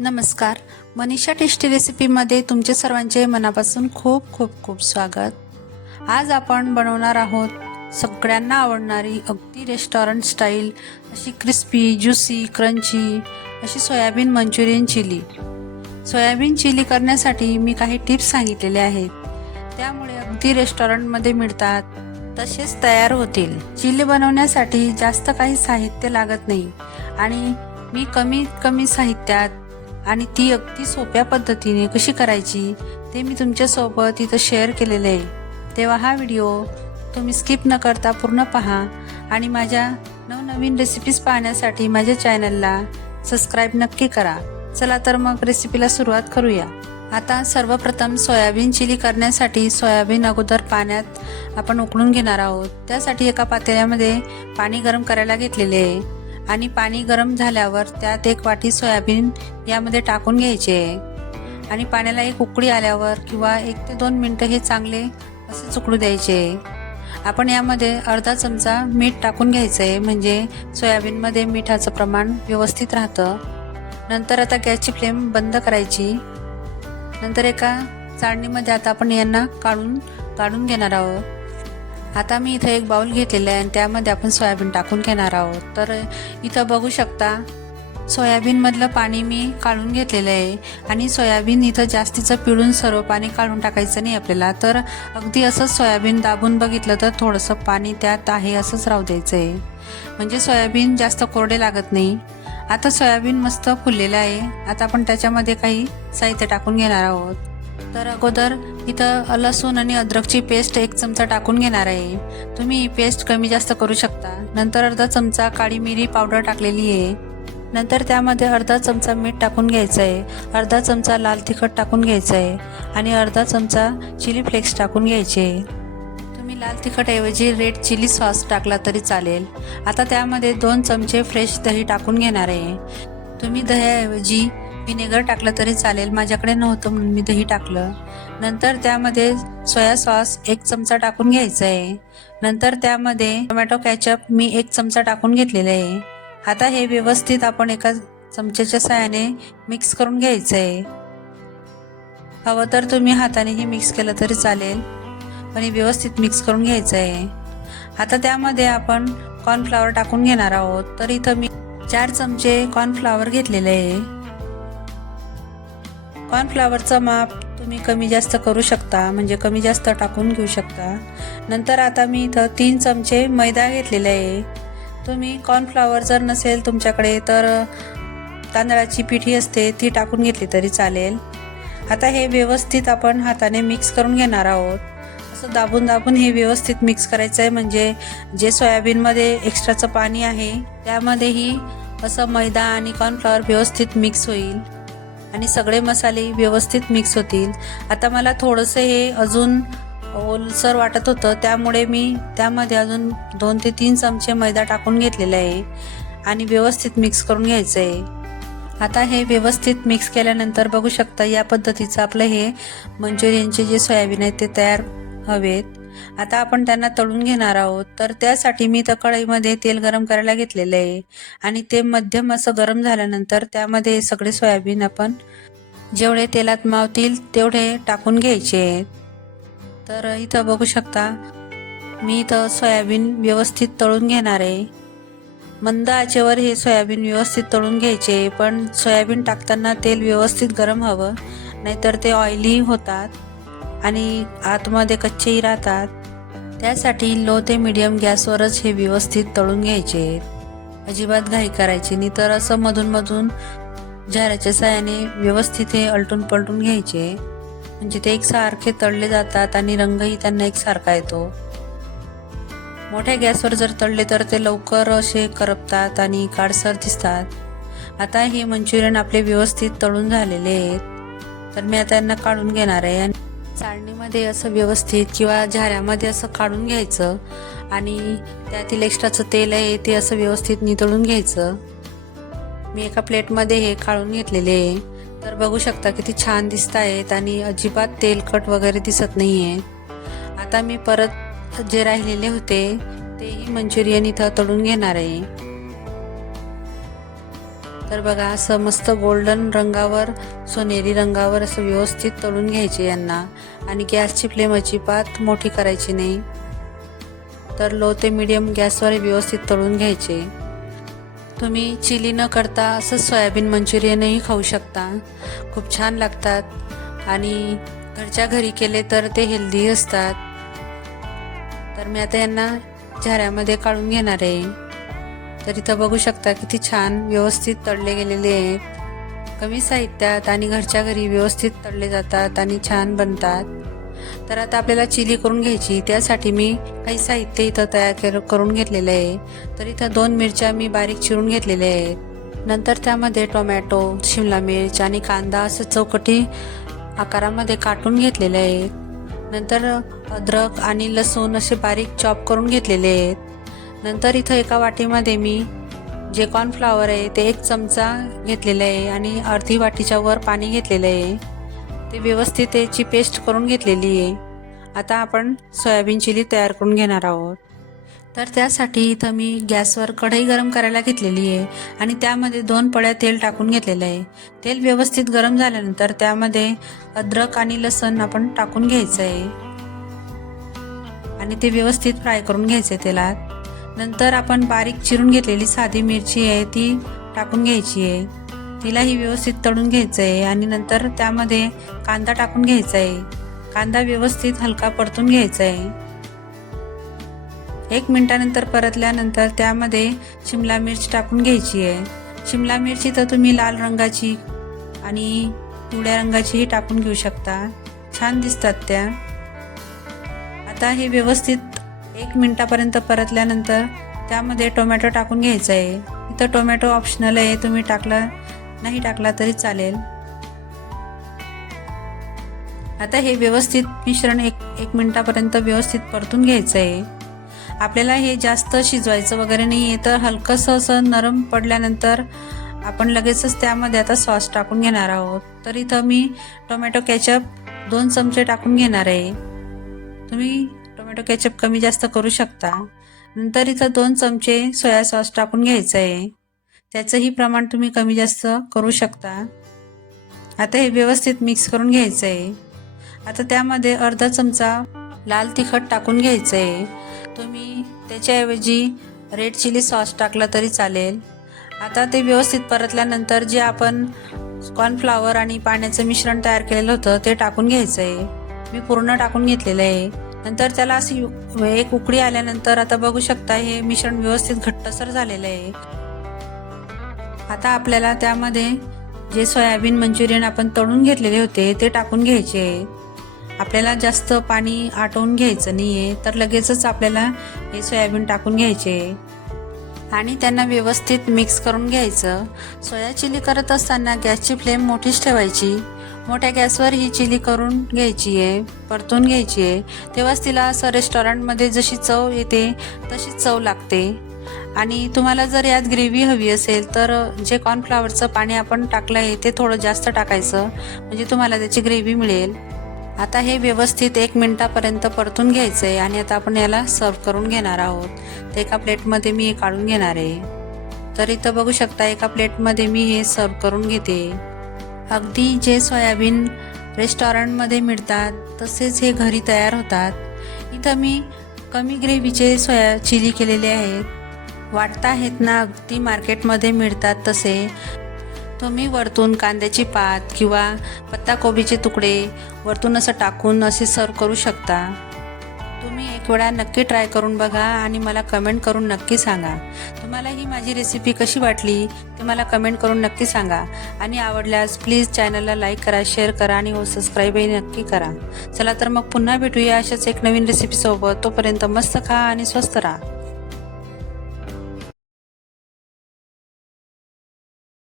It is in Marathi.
नमस्कार. मनीषा टेस्टी रेसिपीमध्ये तुमचे सर्वांचे मनापासून खूप खूप खूप स्वागत. आज आपण बनवणार आहोत सगळ्यांना आवडणारी अगदी रेस्टॉरंट स्टाईल अशी क्रिस्पी ज्युसी क्रंची अशी soyabean manchurian chilli. Soyabean chilli करण्यासाठी मी काही टिप्स सांगितलेले आहेत. त्यामुळे अगदी रेस्टॉरंटमध्ये मिळतात तसेच तयार होतील. चिली बनवण्यासाठी जास्त काही साहित्य लागत नाही आणि मी कमीत कमी साहित्यात आणि ती अगदी सोप्या पद्धतीने कशी करायची ते मी तुमच्यासोबत इथं शेअर केलेले आहे. तेव्हा हा व्हिडिओ तुम्ही स्किप न करता पूर्ण पहा आणि माझ्या नवनवीन रेसिपीज पाहण्यासाठी माझ्या चॅनलला सबस्क्राईब नक्की करा. चला तर मग रेसिपीला सुरुवात करूया. आता सर्वप्रथम सोयाबीन चिली करण्यासाठी सोयाबीन अगोदर पाण्यात आपण उकळून घेणार आहोत. त्यासाठी एका पातेल्यामध्ये पाणी गरम करायला घेतलेले आहे. आणि पाणी गरम झाल्यावर त्यात एक वाटी सोयाबीन यामध्ये टाकून घ्यायचे. आणि पाण्याला एक उकळी आल्यावर किंवा एक ते दोन मिनटं हे चांगले असे चुकडू द्यायचे. आपण यामध्ये अर्धा चमचा मीठ टाकून घ्यायचं आहे म्हणजे सोयाबीनमध्ये मिठाचं प्रमाण व्यवस्थित राहतं. नंतर आता गॅसची फ्लेम बंद करायची. नंतर एका चाळणीमध्ये आता आपण यांना काढून काढून घेणार आहोत. आता मी इथं एक बाउल घेतलेला आहे आणि त्यामध्ये आपण सोयाबीन टाकून घेणार आहोत. तर इथं बघू शकता सोयाबीनमधलं पाणी मी काढून घेतलेलं आहे आणि सोयाबीन इथं जास्तीचं पिळून सर्व पाणी काढून टाकायचं नाही आपल्याला. तर अगदी असंच सोयाबीन दाबून बघितलं तर थोडंसं पाणी त्यात आहे असंच राहू द्यायचं आहे म्हणजे सोयाबीन जास्त कोरडे लागत नाही. आता सोयाबीन मस्त फुललेलं आहे. आता आपण त्याच्यामध्ये काही साहित्य टाकून घेणार आहोत. तर अगोदर इथं लसूण आणि अद्रकची पेस्ट एक चमचा टाकून घेणार आहे. तुम्ही ही पेस्ट कमी जास्त करू शकता. नंतर अर्धा चमचा काळी मिरी पावडर टाकलेली आहे. नंतर त्यामध्ये अर्धा चमचा मीठ टाकून घ्यायचं आहे अर्धा चमचा लाल तिखट टाकून घ्यायचं आहे आणि अर्धा चमचा चिली फ्लेक्स टाकून घ्यायचे. तुम्ही लाल तिखटऐवजी रेड चिली सॉस टाकला तरी चालेल. आता त्यामध्ये दोन चमचे फ्रेश दही टाकून घेणार आहे. तुम्ही दह्याऐवजी विनेगर टाकलं तरी चालेल. माझ्याकडे नव्हतं म्हणून मी दही टाकलं. नंतर त्यामध्ये सोया सॉस एक चमचा टाकून घ्यायचा आहे नंतर त्यामध्ये टोमॅटो कॅचअप मी एक चमचा टाकून घेतलेला आहे. आता हे व्यवस्थित आपण एका चमच्याच्या सहाय्याने मिक्स करून घ्यायचं आहे हवं तर तुम्ही हातानेही मिक्स केलं तरी चालेल. पण हे व्यवस्थित मिक्स करून घ्यायचं आहे आता त्यामध्ये आपण कॉर्नफ्लावर टाकून घेणार आहोत. तर इथं मी चार चमचे कॉर्नफ्लावर घेतलेले आहे. कॉर्नफ्लावरचं माप तुम्ही कमी जास्त करू शकता म्हणजे कमी जास्त टाकून घेऊ शकता. नंतर आता मी इथं तीन चमचे मैदा घेतलेला आहे. तुम्ही कॉर्नफ्लावर जर नसेल तुमच्याकडे तर तांदळाची पिठी असते ती टाकून घेतली तरी चालेल. आता हे व्यवस्थित आपण हाताने मिक्स करून घेणार आहोत. असं दाबून दाबून हे व्यवस्थित मिक्स करायचं आहे म्हणजे जे सोयाबीनमध्ये एक्स्ट्राचं पाणी आहे त्यामध्येही असं मैदा आणि कॉर्नफ्लॉवर व्यवस्थित मिक्स होईल. आणि सगळे मसाले व्यवस्थित मिक्स होतील. आता मला थोडंसं हे अजून ओलसर वाटत होतं त्यामुळे मी त्यामध्ये अजून दोन ते तीन चमचे मैदा टाकून घेतलेला आहे आणि व्यवस्थित मिक्स करून घ्यायचं आहे आता हे व्यवस्थित मिक्स केल्यानंतर बघू शकता या पद्धतीचं आपलं हे मंचुरियनचे जे सोयाबीन आहेत ते तयार हवेत. आता आपण त्यांना तळून घेणार आहोत. तर त्यासाठी मी तर कढईमध्ये तेल गरम करायला घेतलेलं आहे. आणि ते मध्यम असं गरम झाल्यानंतर त्यामध्ये सगळे सोयाबीन आपण जेवढे तेलात मावतील तेवढे टाकून घ्यायचे. तर इथं बघू शकता मी इथं सोयाबीन व्यवस्थित तळून घेणार आहे. मंद आचेवर हे सोयाबीन व्यवस्थित तळून घ्यायचे पण सोयाबीन टाकताना तेल व्यवस्थित गरम हवं नाहीतर ते ऑइली होतात. आणि आतमध्ये कच्चेही राहतात. त्यासाठी लो ते मिडियम गॅसवरच हे व्यवस्थित तळून घ्यायचे. अजिबात घाई करायची नाही तर असं मधून मधून झाऱ्याच्या साह्याने व्यवस्थित हे अलटून पलटून घ्यायचे. म्हणजे ते एकसारखे तळले जातात आणि रंगही त्यांना एकसारखा येतो. मोठ्या गॅसवर जर तळले तर ते लवकर असे करपतात आणि काळसर दिसतात. आता हे मंचुरियन आपले व्यवस्थित तळून झालेले आहेत. तर मी आता यांना काढून घेणार आहे आणि चाळणीमध्ये असं व्यवस्थित किंवा झाऱ्यामध्ये असं काढून घ्यायचं आणि त्यातील एक्स्ट्राचं तेल आहे ते असं व्यवस्थित नितळून घ्यायचं. मी एका प्लेटमध्ये हे काढून घेतलेले आहे. तर बघू शकता किती छान दिसत आहेत आणि अजिबात तेलकट वगैरे दिसत नाही आहे आता मी परत जे राहिलेले होते तेही मंचुरियन इथं तळून घेणार आहे. तर बघा असं मस्त गोल्डन रंगावर सोनेरी रंगावर असं व्यवस्थित तळून घ्यायचे यांना. आणि गॅसची फ्लेम अजिबात मोठी करायची नाही. तर लो ते मिडियम गॅसवर व्यवस्थित तळून घ्यायचे. तुम्ही चिली न करता असंच सोयाबीन मंचुरियनही खाऊ शकता. खूप छान लागतात. आणि घरच्या घरी केले तर ते हेल्दी असतात. तर मी आता यांना झाऱ्यामध्ये काढून घेणार आहे. तर इथं बघू शकता किती छान व्यवस्थित तळले गेलेले आहेत कमी साहित्यात आणि घरच्या घरी व्यवस्थित तळले जातात आणि छान बनतात. तर आता आपल्याला चिली करून घ्यायची त्यासाठी मी काही साहित्य इथं तयार करून घेतलेलं आहे. तर इथं दोन मिरच्या मी बारीक चिरून घेतलेल्या आहेत. नंतर त्यामध्ये टोमॅटो शिमला मिरच आणि कांदा असं चौकटी आकारामध्ये काटून घेतलेले आहेत नंतर अद्रक आणि लसूण असे बारीक चॉप करून घेतलेले आहेत. नंतर इथं एका वाटीमध्ये मी जे कॉर्नफ्लावर आहे ते एक चमचा घेतलेला आहे आणि अर्धी वाटीच्या वर पाणी घेतलेलं आहे. ते व्यवस्थित त्याची पेस्ट करून घेतलेली आहे. आता आपण सोयाबीन चिली तयार करून घेणार आहोत. तर त्यासाठी इथं मी गॅसवर कढई गरम करायला घेतलेली आहे आणि त्यामध्ये दोन पळ्या तेल टाकून घेतलेलं आहे. तेल व्यवस्थित गरम झाल्यानंतर त्यामध्ये अद्रक आणि लसण आपण टाकून घ्यायचं आहे. आणि ते व्यवस्थित फ्राय करून घ्यायचे तेलात. नंतर आपण बारीक चिरून घेतलेली साधी मिरची आहे ती टाकून घ्यायची आहे. तिलाही व्यवस्थित तळून घ्यायचं आहे आणि नंतर त्यामध्ये कांदा टाकून घ्यायचा आहे कांदा व्यवस्थित हलका परतून घ्यायचा आहे एक मिनटानंतर परतल्यानंतर त्यामध्ये शिमला मिरची टाकून घ्यायची आहे. शिमला मिरची तर तुम्ही लाल रंगाची आणि पिवळ्या रंगाचीही टाकून घेऊ शकता. छान दिसतात त्या. आता हे व्यवस्थित एक मिनटापर्यंत परतल्यानंतर त्यामध्ये टोमॅटो टाकून घ्यायचा आहे. इथं टोमॅटो ऑप्शनल आहे. तुम्ही टाकला नाही टाकला तरी चालेल. आता हे व्यवस्थित मिश्रण एक एक मिनटापर्यंत व्यवस्थित परतून घ्यायचं आहे. आपल्याला हे जास्त शिजवायचं वगैरे नाही आहे तर हलकंसं असं नरम पडल्यानंतर आपण लगेचच त्यामध्ये आता सॉस टाकून घेणार आहोत. तर इथं मी टोमॅटो कॅचअप दोन चमचे टाकून घेणार आहे. तुम्ही टोमॅटो केचप कमी जास्त करू शकता. नंतर इथं दोन चमचे सोया सॉस टाकून घ्यायचं आहे त्याचंही प्रमाण तुम्ही कमी जास्त करू शकता. आता हे व्यवस्थित मिक्स करून घ्यायचं आहे आता त्यामध्ये अर्धा चमचा लाल तिखट टाकून घ्यायचं आहे तुम्ही त्याच्याऐवजी रेड चिली सॉस टाकला तरी चालेल. आता ते व्यवस्थित परतल्यानंतर जे आपण कॉर्नफ्लावर आणि पाण्याचं मिश्रण तयार केलेलं होतं ते टाकून घ्यायचं आहे मी पूर्ण टाकून घेतलेलं आहे. नंतर त्याला अशी एक उकळी आल्यानंतर आता बघू शकता हे मिश्रण व्यवस्थित घट्टसर झालेलं आहे. आता आपल्याला त्यामध्ये जे सोयाबीन मंचुरियन आपण तळून घेतलेले होते ते टाकून घ्यायचे आहे. आपल्याला जास्त पाणी आटवून घ्यायचं नाही आहे तर लगेचच आपल्याला हे सोयाबीन टाकून घ्यायचे आणि त्यांना व्यवस्थित मिक्स करून घ्यायचं. सोया चिली करत असताना गॅसची फ्लेम मोठीच ठेवायची. मोठ्या गॅसवर ही चिली करून घ्यायची आहे परतून घ्यायची आहे. तेव्हाच तिला असं रेस्टॉरंटमध्ये जशी चव येते तशी चव लागते. आणि तुम्हाला जर यात ग्रेव्ही हवी असेल तर जे कॉर्नफ्लावरचं पाणी आपण टाकलं आहे ते थोडं जास्त टाकायचं. म्हणजे तुम्हाला त्याची ग्रेव्ही मिळेल. आता हे व्यवस्थित एक मिनटापर्यंत परतून घ्यायचं आहे आणि आता आपण याला सर्व करून घेणार आहोत. तर एका प्लेटमध्ये मी हे काढून घेणार आहे. तर इथं बघू शकता एका प्लेटमध्ये मी हे सर्व करून घेते. अगदी जे सोयाबीन रेस्टॉरंटमध्ये मिळतात तसेच हे घरी तयार होतात. इथं मी कमी ग्रेव्हीचे सोया चिली केलेले आहेत. वाटता आहेत ना अगदी मार्केटमध्ये मिळतात तसे. तुम्ही वरतून कांद्याची पात किंवा पत्ताकोबीचे तुकडे वरतून असं टाकून असे सर्व करू शकता. तुम्ही एक वेळा नक्की ट्राय करून बघा आणि मला कमेंट करून नक्की सांगा. तुम्हाला ही माझी रेसिपी कशी वाटली ते मला कमेंट करून नक्की सांगा. आणि आवडल्यास प्लीज चॅनलला लाईक करा शेअर करा आणि हो सबस्क्राईबही नक्की करा. चला तर मग पुन्हा भेटूया अशाच एक नवीन रेसिपीसोबत तोपर्यंत मस्त खा आणि स्वस्त राहा.